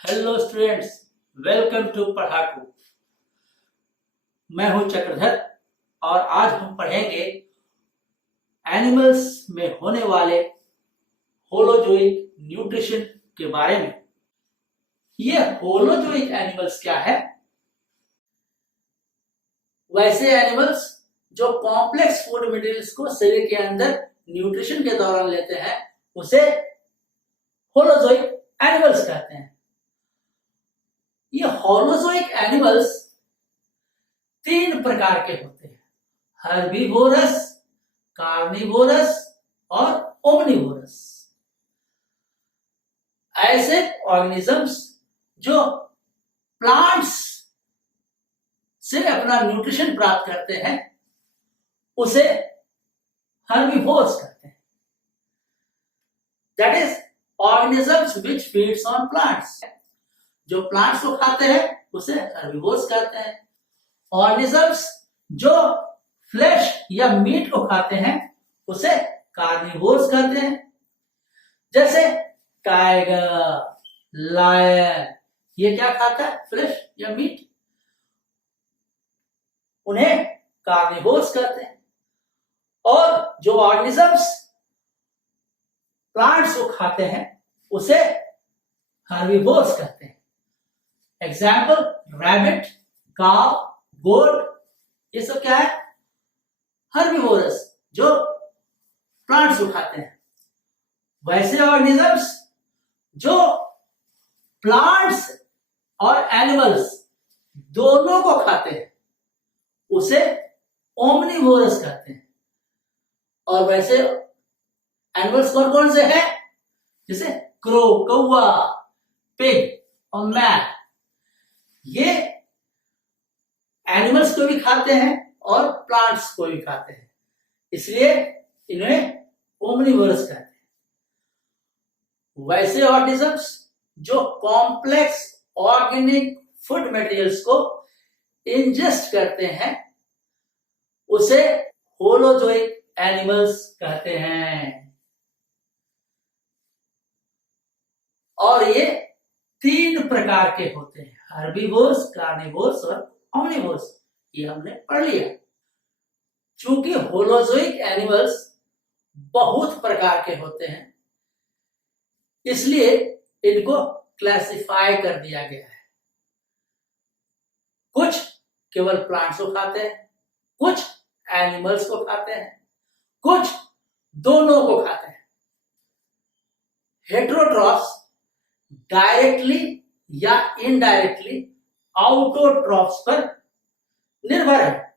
Hello students, welcome to Padhaku. मैं हूं चक्रधर और आज हम पढ़ेंगे एनिमल्स में होने वाले होलोजोइक न्यूट्रिशन के बारे में। ये होलोजोइक एनिमल्स क्या है? वैसे एनिमल्स जो कॉम्प्लेक्स फूड मटेरियल्स को शरीर के अंदर न्यूट्रिशन के दौरान लेते हैं उसे होलोजोइक एनिमल्स कहते हैं। ये होलोजोइक एनिमल्स 3 प्रकार के होते हैं: हर्बीवोरस, कार्निवोरस और ओमनिवोरस। ऐसे ऑर्गेनिजम्स जो प्लांट्स से अपना न्यूट्रिशन प्राप्त करते हैं उसे हर्बीवोर्स कहते हैं। That is organisms which feeds on plants. जो प्लांट्स को खाते हैं उसे हर्बीवोर्स कहते हैं। ऑर्गेनिजम्स जो फ्लैश या मीट को खाते हैं उसे कार्निवोर्स कहते हैं। जैसे टाइगर, लायन, ये क्या खाता है? फ्लैश या मीट। उन्हें कार्निवोर्स कहते हैं। और जो ऑर्गेनिजम्स प्लांट्स को खाते हैं उसे हर्बीवोर्स कहते हैं। एग्जाम्पल: रैबिट, काव, गोट, ये सब क्या है? हर्बीवोरस, जो प्लांट्स को खाते हैं। वैसे ऑर्गेनिजम्स जो प्लांट्स और एनिमल्स दोनों को खाते हैं उसे ओमनिवोरस कहते हैं। और वैसे एनिमल्स कौन कौन से हैं? जैसे क्रो, कौवा, पिग और मैन। ये एनिमल्स को भी खाते हैं और प्लांट्स को भी खाते हैं, इसलिए इन्हें ओमनिवोरस कहते हैं। वैसे ऑर्गेनिजम्स जो कॉम्प्लेक्स ऑर्गेनिक फूड मटेरियल्स को इंजेस्ट करते हैं उसे होलोजोइक एनिमल्स कहते हैं। और ये 3 प्रकार के होते हैं: हर्बीवोर्स, कार्निवोर्स और ओमनिवोर्स। ये हमने पढ़ लिया। चूंकि होलोजोइक एनिमल्स बहुत प्रकार के होते हैं इसलिए इनको क्लासिफाई कर दिया गया है। कुछ केवल प्लांट्स को खाते हैं, कुछ एनिमल्स को खाते हैं, कुछ दोनों को खाते हैं। हेटेरोट्रॉफ्स डायरेक्टली या इनडायरेक्टली ऑटोट्रॉफ्स पर निर्भर है।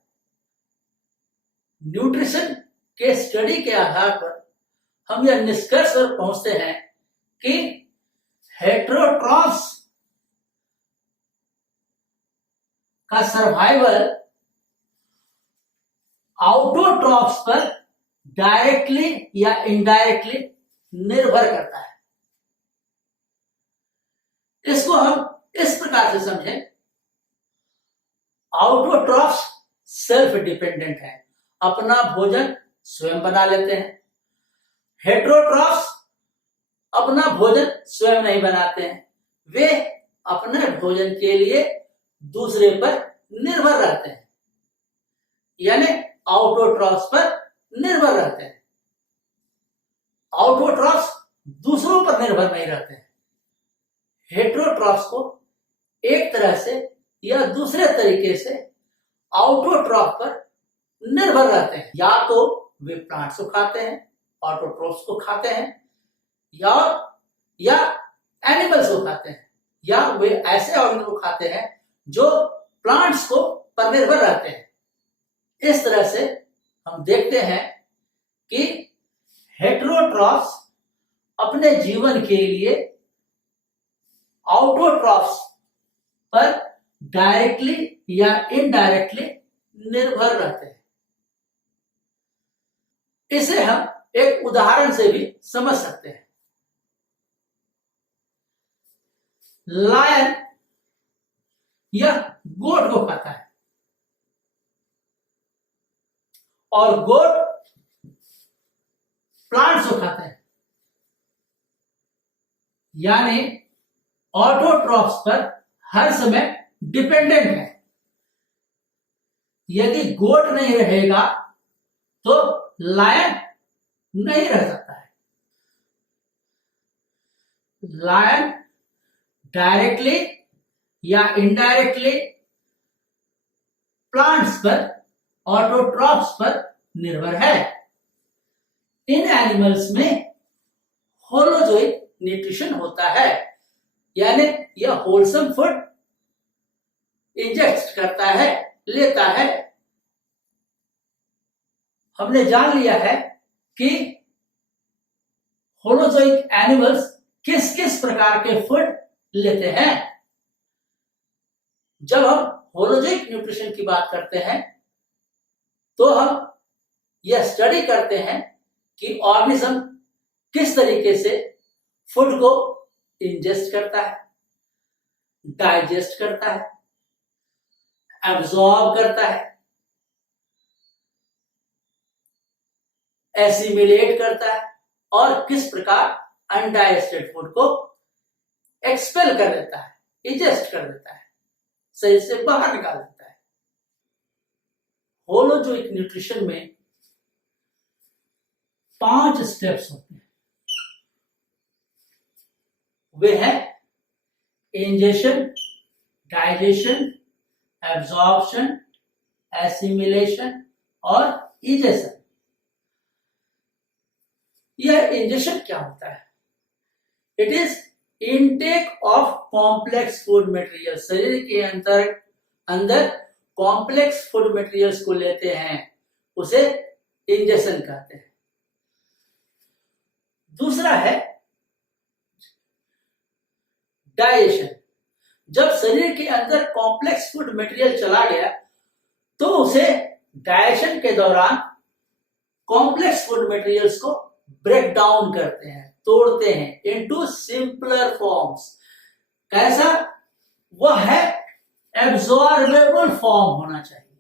न्यूट्रिशन के स्टडी के आधार पर हम यह निष्कर्ष पर पहुंचते हैं कि हेटेरोट्रॉफ्स का सर्वाइवल ऑटोट्रॉफ्स पर डायरेक्टली या इनडायरेक्टली निर्भर करता है। इसको हम इस प्रकार से समझें: ऑटोट्रॉफ्स सेल्फ डिपेंडेंट है, अपना भोजन स्वयं बना लेते हैं। हेटेरोट्रॉफ्स अपना भोजन स्वयं नहीं बनाते हैं, वे अपने भोजन के लिए दूसरे पर निर्भर रहते हैं, यानी ऑटोट्रॉफ्स पर निर्भर रहते हैं। ऑटोट्रॉफ्स दूसरों पर निर्भर नहीं रहते हैं। हेटेरोट्रॉफ्स को एक तरह से या दूसरे तरीके से ऑटोट्रॉफ पर निर्भर रहते हैं। या तो वे प्लांट्स को खाते हैं, ऑटोट्रॉफ्स को खाते हैं, या एनिमल्स को खाते हैं, या वे ऐसे ऑर्गेनिज्म को खाते हैं जो प्लांट्स को पर निर्भर रहते हैं। इस तरह से हम देखते हैं कि हेटेरोट्रॉफ्स अपने जीवन के लिए ऑटोट्रॉफ्स पर डायरेक्टली या इनडायरेक्टली निर्भर रहते हैं। इसे हम एक उदाहरण से भी समझ सकते हैं। लायन यह गोट को खाता है और गोट प्लांट्स को खाते हैं, यानी ऑटोट्रॉफ्स पर हर समय डिपेंडेंट है। यदि गोट नहीं रहेगा तो लायन नहीं रह सकता है। लायन डायरेक्टली या इनडायरेक्टली प्लांट्स पर, ऑटोट्रॉफ्स पर निर्भर है। इन एनिमल्स में होलोजोइक न्यूट्रिशन होता है, यानी यह होलसम फूड इंजेक्ट करता है, लेता है। हमने जान लिया है कि होलोजोइक एनिमल्स किस किस प्रकार के फूड लेते हैं। जब हम होलोजोइक न्यूट्रिशन की बात करते हैं तो हम यह स्टडी करते हैं कि ऑर्गेनिज्म किस तरीके से फूड को इंजेस्ट करता है, डाइजेस्ट करता है, एब्जॉर्ब करता है, एसिमिलेट करता है और किस प्रकार अनडाइजेस्टेड फूड को एक्सपेल कर देता है, इजेस्ट कर देता है, शरीर से बाहर निकाल देता है। होलोजोइक न्यूट्रिशन में 5 स्टेप्स होते हैं। वे हैं इंजेशन, डाइजेशन, एब्जॉर्प्शन, एसिमिलेशन और इजेशन। यह इंजेशन क्या होता है? It is intake of complex food material. शरीर के अंदर कॉम्प्लेक्स फूड मटेरियल्स को लेते हैं, उसे इंजेशन कहते हैं। दूसरा है डाइजेशन। जब शरीर के अंदर कॉम्प्लेक्स फूड मटेरियल चला गया तो उसे डाइजेशन के दौरान कॉम्प्लेक्स फूड मटेरियल्स को ब्रेक डाउन करते हैं, तोड़ते हैं इनटू सिंपलर फॉर्म्स। कैसा? वह है एब्जॉर्बेबल फॉर्म होना चाहिए।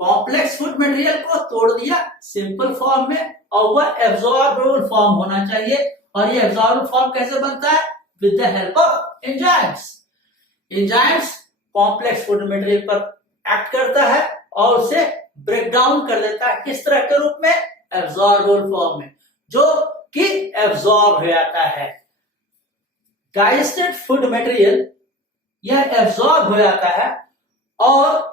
कॉम्प्लेक्स फूड मटेरियल को तोड़ दिया सिंपल फॉर्म में और वह एब्जॉर्बेबल फॉर्म होना चाहिए। और ये एब्जॉर्बेबल फॉर्म कैसे बनता है? With the help of enzymes. Enzymes complex food material पर एक्ट करता है और उसे ब्रेक डाउन कर देता है। किस तरह के रूप में? एब्जॉर्बेबल फॉर्म में, जो कि एब्जॉर्ब हो जाता है। डाइजेस्टेड फूड मटेरियल यह एब्जॉर्ब हो जाता है और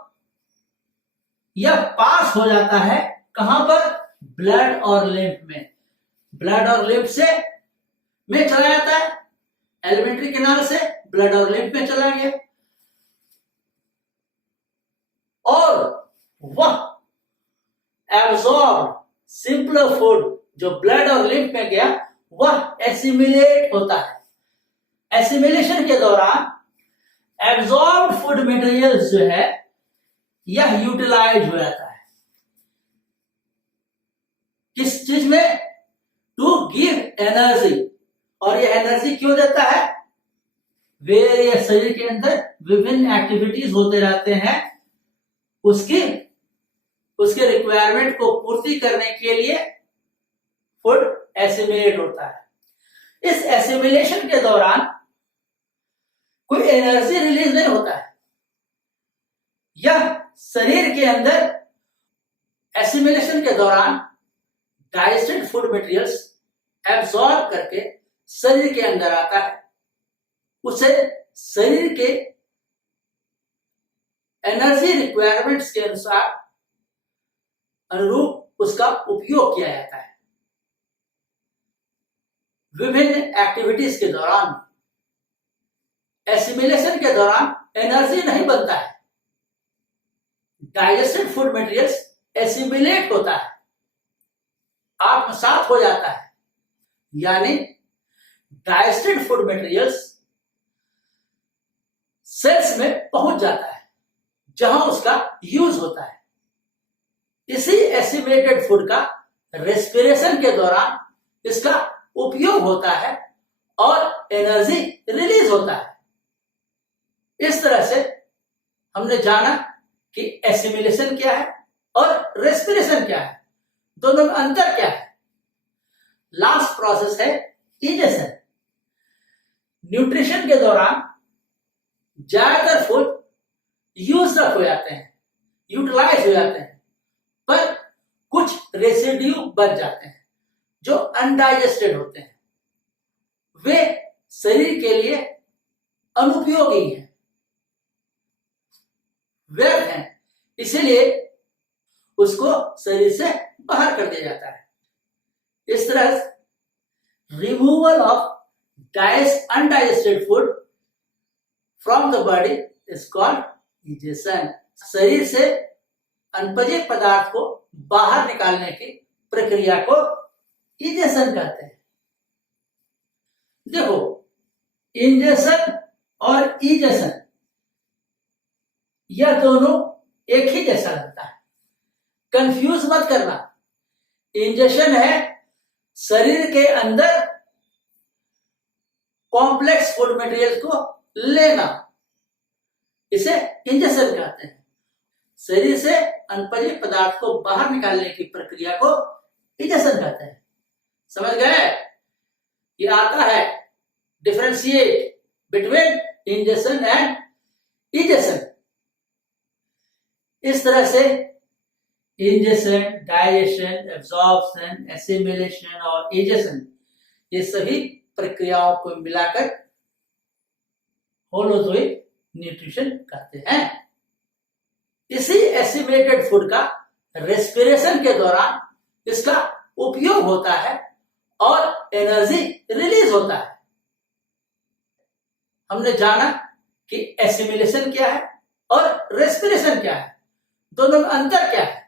यह पास हो जाता है कहां पर? ब्लड और लिम्फ में। ब्लड और लिम्फ से में चला जाता है, एलिमेंट्री कैनाल से ब्लड और लिम्फ में चला गया और वह एब्जॉर्ब सिंपलर फूड जो ब्लड और लिम्फ में गया वह एसिमिलेट होता है। एसिमिलेशन के दौरान एब्जॉर्ब फूड मटेरियल जो है यह यूटिलाइज हो जाता है। किस चीज में? To give energy. और यह एनर्जी क्यों देता है? वेरियस शरीर के अंदर विभिन्न एक्टिविटीज होते रहते हैं, उसके रिक्वायरमेंट को पूर्ति करने के लिए फूड एसिमिलेट होता है। इस एसिमिलेशन के दौरान कोई एनर्जी रिलीज नहीं होता है। यह शरीर के अंदर एसिमिलेशन के दौरान डाइजेस्टेड फूड मटेरियल्स एब्जॉर्ब करके शरीर के अंदर आता है। उसे शरीर के एनर्जी रिक्वायरमेंट्स के अनुरूप उसका उपयोग किया जाता है। विभिन्न एक्टिविटीज के दौरान, एसिमिलेशन के दौरान एनर्जी नहीं बनता है। डाइजेस्टेड फूड मटेरियल्स एसिमिलेट होता है, आत्मसात हो जाता है, यानी डाइजेस्टेड फूड मटेरियल्स सेल्स में पहुंच जाता है जहां उसका यूज होता है। इसी एसिमिलेटेड फूड का रेस्पिरेशन के दौरान इसका उपयोग होता है और एनर्जी रिलीज होता है। इस तरह से हमने जाना कि एसिमिलेशन क्या है और रेस्पिरेशन क्या है, दोनों में अंतर क्या है। लास्ट प्रोसेस है इजेशन। न्यूट्रिशन के दौरान ज्यादातर फूड यूज अप हो जाते हैं, यूटिलाइज हो जाते हैं, पर कुछ रेसिड्यू बच जाते हैं जो अनडाइजेस्टेड होते हैं, वे शरीर के लिए अनुपयोगी हैं, व्यर्थ हैं, इसीलिए उसको शरीर से बाहर कर दिया जाता है। इस तरह removal of undigested food from the body is called egestion. शरीर से अनपचे पदार्थ को बाहर निकालने की प्रक्रिया को इजेशन कहते हैं। देखो, इंजेशन और इजेशन यह दोनों एक ही जैसा लगता है, कंफ्यूज मत करना। इंजेशन है शरीर के अंदर कॉम्प्लेक्स फूड मटेरियल को लेना, इसे इंजेशन कहते हैं। शरीर से अनपचे पदार्थ को बाहर निकालने की प्रक्रिया को इजेशन कहते हैं। समझ गए? ये आता है differentiate between ingestion and egestion. इस तरह से इंजेशन, डाइजेशन, एब्जॉर्प्शन, एसिमिलेशन और इजेशन, ये सभी प्रक्रियाओं को मिलाकर होलोजोइक न्यूट्रिशन कहते हैं। इसी एसिमिलेटेड फूड का रेस्पिरेशन के दौरान इसका उपयोग होता है और एनर्जी रिलीज होता है। हमने जाना कि एसिमिलेशन क्या है और रेस्पिरेशन क्या है, दोनों में अंतर क्या है।